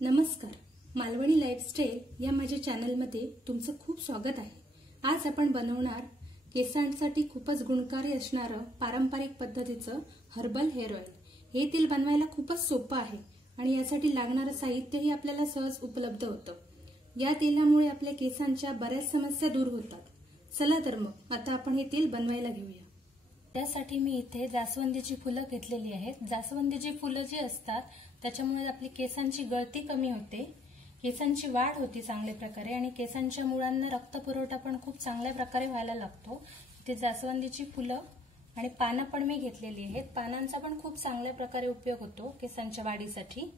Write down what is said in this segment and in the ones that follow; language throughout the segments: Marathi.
नमस्कार, मालवणी लाईफस्टाईल या माझ्या चॅनलमध्ये तुमचं खूप स्वागत आहे। आज आपण बनवणार केसांसाठी खूपच गुणकारी असणारं पारंपरिक पद्धतीचं हर्बल हेअर ऑइल। हे तेल बनवायला खूपच सोपं आहे आणि यासाठी लागणारं साहित्यही आपल्याला सहज उपलब्ध होतं। या तेलामुळे आपल्या केसांच्या बऱ्याच समस्या दूर होतात। चला तर मग आता आपण हे तेल बनवायला घेऊया। त्यासाठी मी इथे जास्वंदीची फुलं घेतलेली आहेत। जास्वंदीची फुलं जी असतात त्याच्यामुळे आपली केसांची गळती कमी होते, केसांची वाढ होती चांगल्या प्रकारे आणि केसांच्या मुळांना रक्तपुरवठा पण खूप चांगल्या प्रकारे व्हायला लागतो। इथे जास्वंदीची फुलं आणि पानं पण मी घेतलेली आहेत। पानांचा पण खूप चांगल्या प्रकारे उपयोग होतो केसांच्या वाढीसाठी।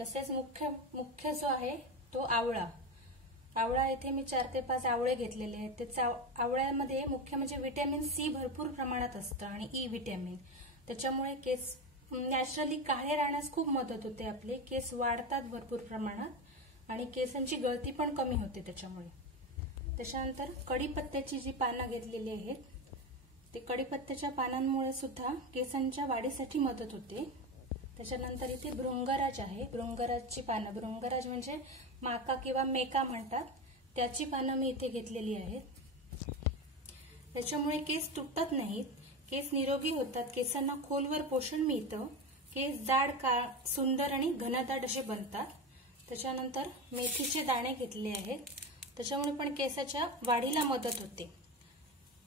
तसेच मुख्य जो आहे तो आवळा। आवळा इथे मी 4 ते 5 आवळे घेतलेले आहेत। त्याच्या आवळ्यामध्ये मुख्य म्हणजे व्हिटॅमिन सी भरपूर प्रमाणात असतं आणि ई व्हिटॅमिन, त्याच्यामुळे केस नॅचरली काळे राहण्यास खूप मदत होते। आपले केस वाढतात भरपूर प्रमाणात आणि केसांची गळती पण कमी होते त्याच्यामुळे। त्याच्यानंतर कढीपत्त्याची जी पानं घेतलेली आहेत, ते कढीपत्त्याच्या पानांमुळे सुद्धा केसांच्या वाढीसाठी मदत होते। त्याच्यानंतर इथे भृंगराज आहे, भृंगराजची पानं, भृंगराज म्हणजे माका किंवा मेका म्हणतात, त्याची पानं मी इथे घेतलेली आहेत। त्याच्यामुळे केस तुटत नाहीत, केस निरोगी होतात, केसांना खोलवर पोषण मिळतं, केस जाड, सुंदर आणि घनदाट असे बनतात। त्याच्यानंतर मेथीचे दाणे घेतले आहेत, त्याच्यामुळे पण केसाच्या वाढीला मदत होते।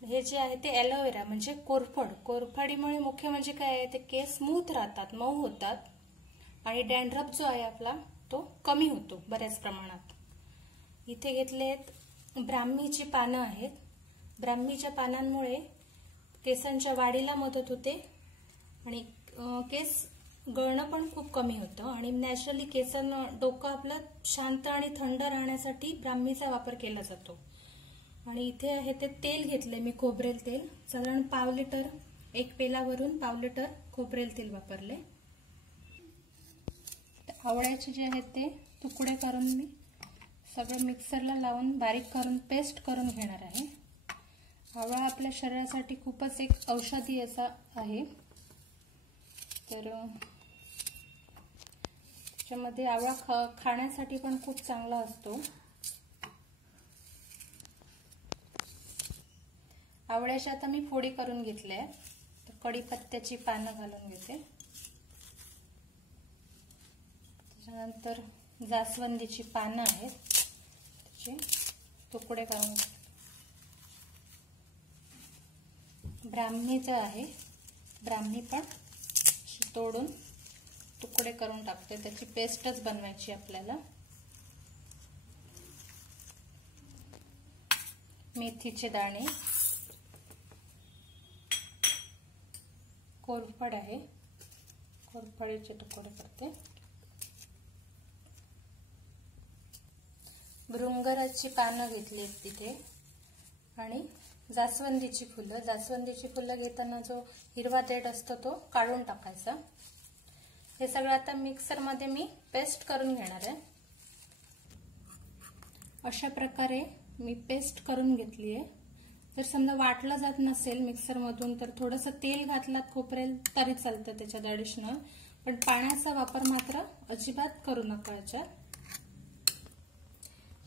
हे जे आहे ते ॲलोवेरा म्हणजे कोरफड, कोरफडीमुळे मुख्य म्हणजे काय आहे ते केस स्मूथ राहतात, मऊ होतात आणि डॅन्ड्रफ जो आहे आपला तो कमी होतो बऱ्याच प्रमाणात। इथे घेतले आहेत ब्राह्मीची पानं आहेत। ब्राह्मीच्या पानांमुळे केसांच्या वाढीला मदत होते आणि केस गळणं पण खूप कमी होतं आणि नॅचरली केसांना डोकं आपलं शांत आणि थंड राहण्यासाठी ब्राह्मीचा वापर केला जातो। आणि इथे आहे ते तेल घेतले मी, खोबरेल तेल, साधारण पाव लिटर, 1 पेलावरून पाव लिटर खोबरेल तेल वापरले। आवळ्याचे जे आहेत ते तुकडे करून मी सगळं मिक्सरला लावून बारीक करून पेस्ट करून घेणार आहे। आवळा आपल्या शरीरासाठी खूपच एक औषधी असा आहे, तर त्याच्यामध्ये आवळा खाण्यासाठी पण खूप चांगला असतो। आवळ्याच्या आता मी फोडी करून घेतल्या, तर कढीपत्त्याची पानं घालून घेते। त्याच्यानंतर जास्वंदीची पानं आहेत, त्याचे तुकडे करून, ब्राह्मीचं आहे, ब्राह्मी पण तोडून तुकडे करून टाकते, त्याची पेस्टच बनवायची आपल्याला। मेथीचे दाणे, कोरफड आहे, कोरफडीचे तुकडे करते, भृंगराजची पानं घेतली तिथे आणि जास्वंदीची फुलं। जास्वंदीची फुलं घेताना जो हिरवा देठ असतो तो काढून टाकायचा। हे सगळं आता मिक्सरमध्ये मी पेस्ट करून घेणार आहे। अशा प्रकारे मी पेस्ट करून घेतली आहे। जर समजा वाटलं जात नसेल मिक्सरमधून तर थोडंसं तेल घातलात खोबरेल तरी चालतं त्याच्यात ॲडिशनल, पण पाण्याचा वापर मात्र अजिबात करू नका याच्यात।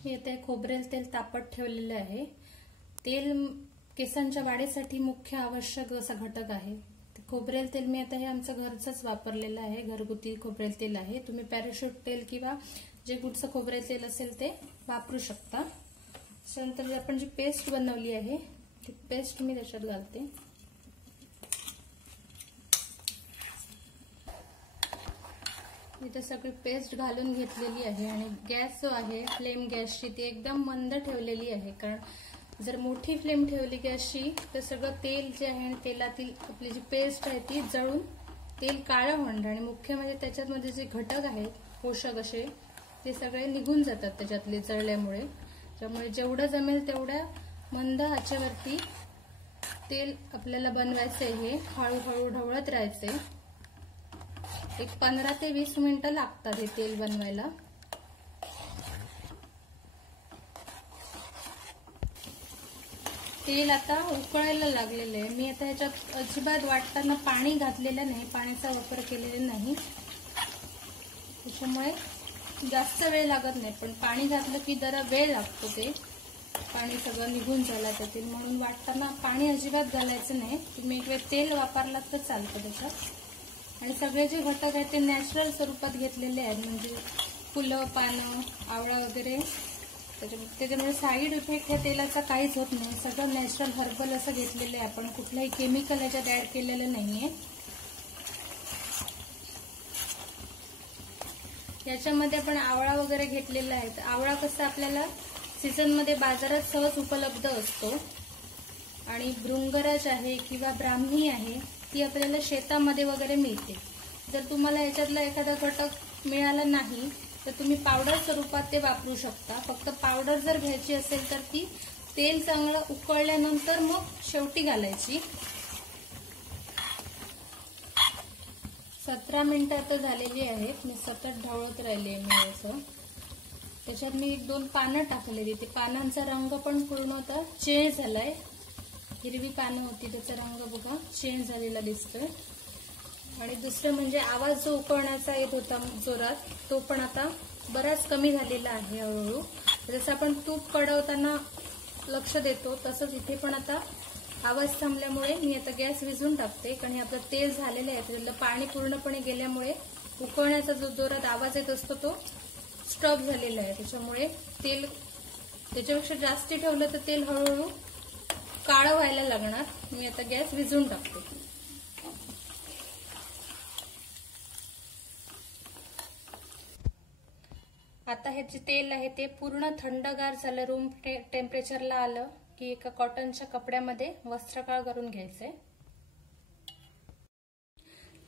हे आता खोबरेल तेल तापत ठेवलेलं आहे। तेल केसांच्या वाढीसाठी मुख्य आवश्यक असा घटक आहे। खोबरेल तेल मी आता हे आमचं घरचंच वापरलेलं आहे, घरगुती खोबरेल तेल आहे। तुम्ही पॅराशूट तेल किंवा जे कुठचं खोबरेल तेल असेल ते वापरू शकता। त्यानंतर आपण जी पेस्ट बनवली आहे ती पेस्ट मी त्याच्यात घालते। इथे सगळी पेस्ट घालून घेतलेली आहे आणि गॅस जो आहे फ्लेम गॅसची ती एकदम मंद ठेवलेली आहे, कारण जर मोठी फ्लेम ठेवली गॅसची तर सगळं तेल जे आहे तेलातील आपली जी पेस्ट आहे ती जळून तेल काळं होणार आणि मुख्य म्हणजे त्याच्यामध्ये जे घटक आहेत पोषक असे ते सगळे निघून जातात त्याच्यातले जळल्यामुळे। त्यामुळे जेवढं जमेल तेवढ्या मंद आचेवरती तेल आपल्याला बनवायचं आहे। हे हळूहळू ढवळत राहायचे, एक 15 ते 20 मिनिटं लागतात हे तेल बनवायला। तेल आता उकळायला लागलेलं आहे। मी आता ह्याच्यात अजिबात वाटताना पाणी घातलेलं नाही, पाण्याचा वापर केलेला नाही, त्याच्यामुळे जास्त वेळ लागत नाही, पण पाणी घातलं की जरा वेळ लागतो. ते पाणी सगळं निघून झालं त्यातील, म्हणून वाटताना पाणी अजिबात घालायचं नाही. तुम्ही एक वेळ तेल वापरलात तर चालतं त्याच्यात. आणि सगळे जे घटक आहेत ते नॅचरल स्वरूपात घेतलेले आहेत, म्हणजे फुलं, पानं, आवळा वगैरे. त्याच्यामुळे साईड इफेक्ट ह्या तेलाचा काहीच होत नाही. सगळं नॅचरल हर्बल असं घेतलेलं आहे आपण, कुठलाही केमिकल याच्यात ऍड केलेलं नाहीये. याच्यामध्ये आपण आवळा वगैरे घेतलेला आहे. आवळा कसं आपल्याला सीझन मध्ये बाजारात सहज उपलब्ध असतो. आणि भृंगराज आहे किंवा ब्राह्मी आहे, ती आपल्याला शेतामध्ये वगैरे मिळते. जर तुम्हाला याच्यातला एखादा घटक मिळाला नाही तर तुम्ही पावडर स्वरूपात ते वापरू शकता. फक्त पावडर जर घ्यायची असेल तर ती तेल चांगलं उकळल्यानंतर मग शेवटी घालायची. 17 मिनिटं आता झालेली आहेत. मी सतत ढवळत राहिले मी असं. त्याच्यात मी 1-2 पानं टाकलेली. ते पानांचा रंग पण पूर्ण आता चेंज झालाय. हिरवी पानं होती, त्याचा रंग बघा चेंज झालेला दिसतोय. आणि दुसरं म्हणजे आवाज जो उकळण्याचा येत होता जोरात, तो पण आता बराच कमी झालेला आहे हळूहळू. जसं आपण तूप कडवताना लक्ष देतो तसंच इथे पण आता आवाज थांबल्यामुळे मी आता गॅस विझून टाकते. कारण हे आपलं तेल झालेलं आहे, त्यातलं पाणी पूर्णपणे गेल्यामुळे उकळण्याचा जो जोरात आवाज येत असतो तो स्टॉप झालेला आहे. त्याच्यामुळे तेल त्याच्यापेक्षा जास्ती ठेवलं तर तेल हळूहळू काळं व्हायला लागणार. मी आता गॅस विझून टाकते. आता हे जे तेल आहे ते पूर्ण थंडगार झालं, रूम टेम्परेचरला आलं की एका कॉटनच्या कपड्यामध्ये वस्त्रगाळ करून घ्यायचंय.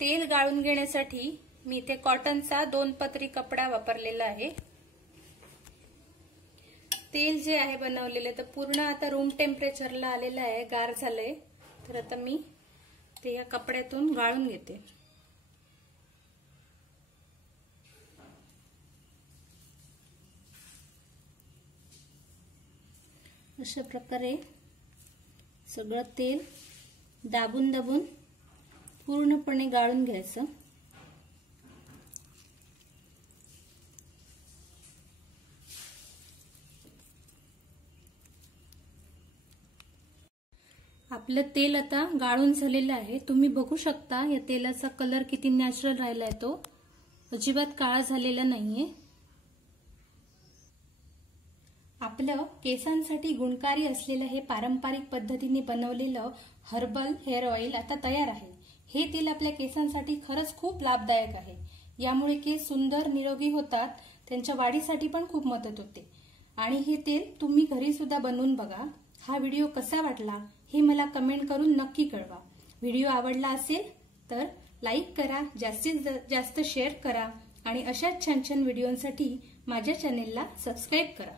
तेल गाळून घेण्यासाठी मी इथे कॉटनचा 2 पत्री कपडा वापरलेला आहे. तेल जे आहे बनवलेलं तर पूर्ण आता रूम टेम्परेचरला आलेलं आहे, गार झालंय. तर आता मी ते या कपड्यातून गाळून घेते. अशा प्रकारे सगळं तेल दाबून दाबून पूर्णपणे गाळून घ्यायचं. आपलं तेल आता गाळून झालेलं आहे. तुम्ही बघू शकता या तेलाचा कलर किती नॅचरल राहिलाय, तो अजिबात काळा झालेला नाहीये. आपलं केसांसाठी गुणकारी असलेलं हे पारंपरिक पद्धतीने बनवलेलं हर्बल हेअर ऑइल आता तयार आहे. हे तेल आपल्या केसांसाठी खरंच खूप लाभदायक आहे. यामुळे केस सुंदर निरोगी होतात, त्यांच्या वाढीसाठी पण खूप मदत होते. आणि हे तेल तुम्ही घरी सुद्धा बनवून बघा. हा व्हिडिओ कसा वाटला हे मला कमेंट करून नक्की कळवा. व्हिडिओ आवडला असेल तर लाईक करा, जास्तीत जास्त शेअर करा आणि अशाच छान छान व्हिडिओंसाठी माझ्या चॅनेलला सबस्क्राईब करा.